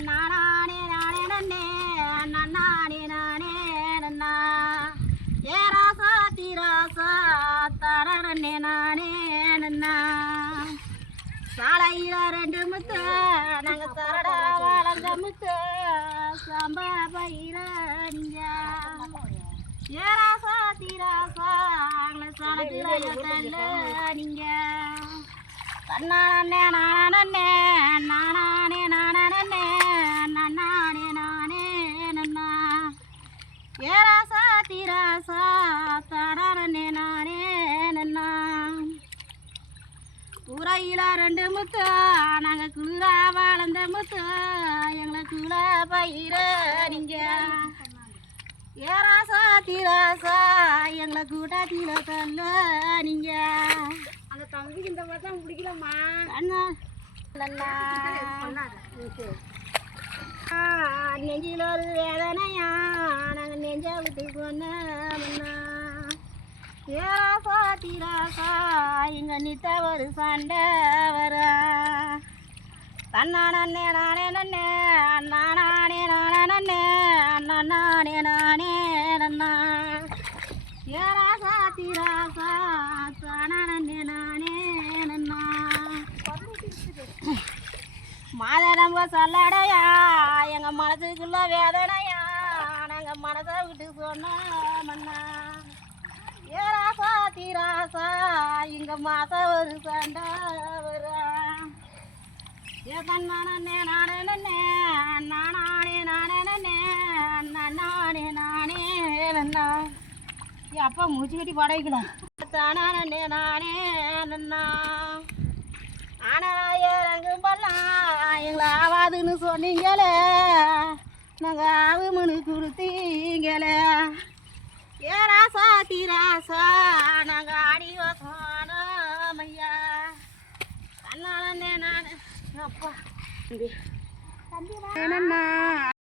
நானே நானே நன்னே நன்னானே நானே நன்னா ஏ ராசா தீராசா தரனே நானே நன்னா சாலையில ரெண்டு முத்து நாங்கள் சரடா வளர்ந்த முத்து சம்ப பயிர ஏ ராசா தீராசா சாலத்தில் தல்ல நீங்க நானே நானே நானே நானே நன்னானே நானே நன்னா ஏ ராசா தீராசா தடனே நானே நன்னா ஊரையில் ரெண்டு முத்து நாங்கள் குளிரா வளர்ந்த முத்து எங்களை குல பயிர நீங்க ஏ ராசா தீராசா எங்களை கூட்டத்தில் தல்ல நீங்க அந்த தம்பிக்கு இந்த மாதிரி தான் பிடிக்கலம்மா அண்ணா நல்லா நெஞ்சில் ஒரு வேதனையா நாங்கள் நெஞ்ச விட்டு சொன்னோம்னா ஏ ராசா தீராசா எங்க நித்த ஒரு சண்டை வர தன்னானே நானே நன்னே நானே நானே நன்னே நானே நானே நன்னா ஏ ராசா தீராசா தானே நானே நன்னா மாதனம்ப சொல்லடையா எங்க மனசுக்குள்ள வேதனையா நாங்கள் மனசை விட்டு சொன்னோம்னா ஏ ராசா தீராசா இங்க மாசம் ஒரு சண்டை வரும் ஏ தன்னானே நானே நன்னே நானே நானே நன்னே நானே நானே நன்னா ஏ அப்பா மூச்சு கட்டி பாட வைக்கலாம் தானே நானே நன்னா ஆனா இறங்கும் பல்லாம் எங்களை ஆவாதுன்னு சொன்னீங்களே நாங்கள் ஆவுமுன்னு கொடுத்தீங்களே ஏ ராசா தீராசா நாங்கள் ஆடி வசோனோம் ஐயா கண்ணானே நான் அப்பா தம்பி என்னண்ணா